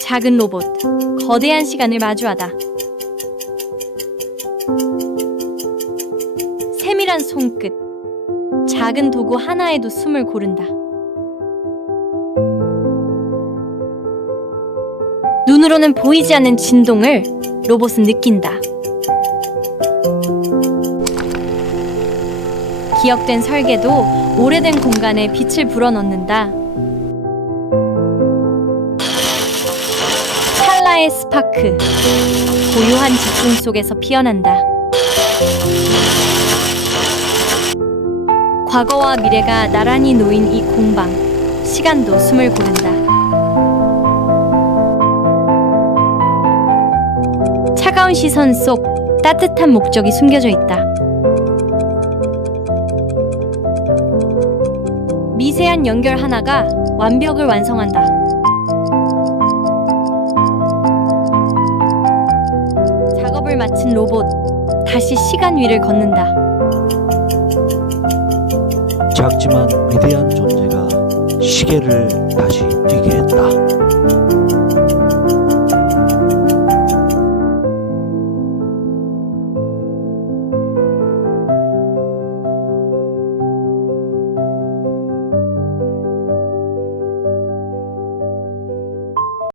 작은 로봇, 거대한 시간을 마주하다. 세밀한 손끝, 작은 도구 하나에도 숨을 고른다. 눈으로는 보이지 않는 진동을 로봇은 느낀다. 기억된 설계도 오래된 공간에 빛을 불어넣는다. 찰나의 스파크, 고요한 집중 속에서 피어난다. 과거와 미래가 나란히 놓인 이 공방, 시간도 숨을 고른다. 차가운 시선 속 따뜻한 목적이 숨겨져 있다. 미세한 연결 하나가 완벽을 완성한다. 마친 로봇, 다시 시간 위를 걷는다. 작지만 위대한 존재가 시계를 다시 뒤